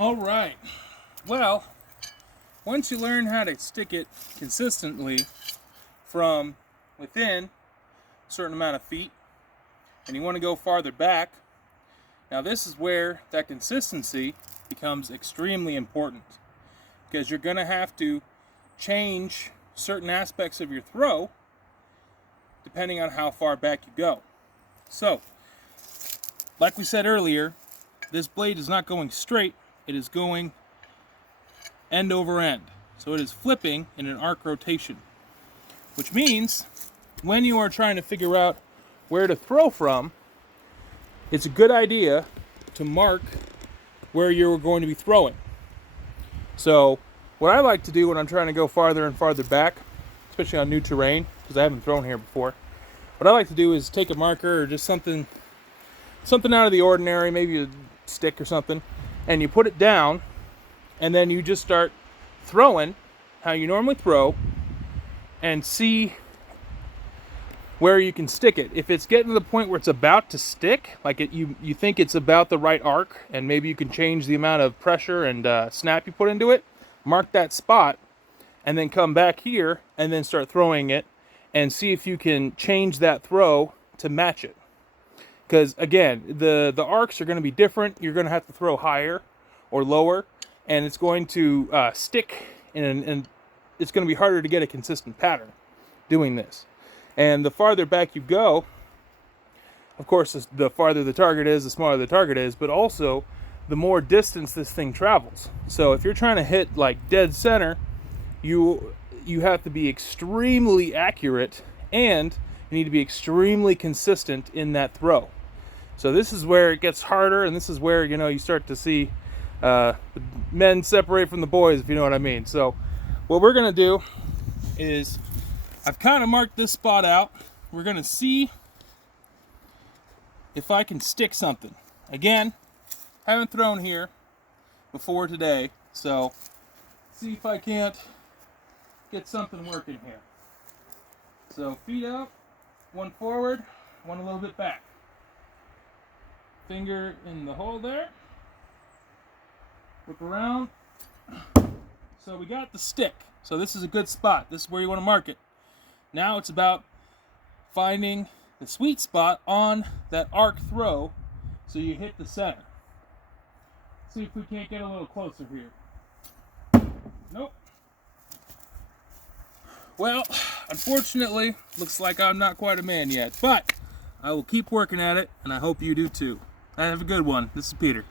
All right. Well, once you learn how to stick it consistently from within a certain amount of feet, and you want to go farther back, now this is where that consistency becomes extremely important, because you're going to have to change certain aspects of your throw depending on how far back you go. So, like we said earlier, this blade is not going straight, it is going end over end. So it is flipping in an arc rotation, which means when you are trying to figure out where to throw from, it's a good idea to mark where you're going to be throwing. So what I like to do when I'm trying to go farther and farther back, especially on new terrain, because I haven't thrown here before, what I like to do is take a marker or just something out of the ordinary, maybe a stick or something, and you put it down, and then you just start throwing how you normally throw and see where you can stick it. If it's getting to the point where it's about to stick, like you think it's about the right arc, and maybe you can change the amount of pressure and snap you put into it, mark that spot, and then come back here and then start throwing it and see if you can change that throw to match it. Because again, the arcs are going to be different. You're going to have to throw higher or lower, and it's going to stick, and it's going to be harder to get a consistent pattern doing this. And the farther back you go, of course, the farther the target is, the smaller the target is, but also the more distance this thing travels. So if you're trying to hit like dead center, you have to be extremely accurate, and you need to be extremely consistent in that throw. So this is where it gets harder, and this is where, you know, you start to see men separate from the boys, if you know what I mean. So what we're going to do is, I've kind of marked this spot out. We're going to see if I can stick something. Again, haven't thrown here before today, so see if I can't get something working here. So feet out, one forward, one a little bit back. Finger in the hole there. Whip around. So we got the stick. So this is a good spot. This is where you want to mark it. Now it's about finding the sweet spot on that arc throw so you hit the center. See if we can't get a little closer here. Nope. Well, unfortunately, looks like I'm not quite a man yet, but I will keep working at it, and I hope you do too. Have a good one. This is Peter.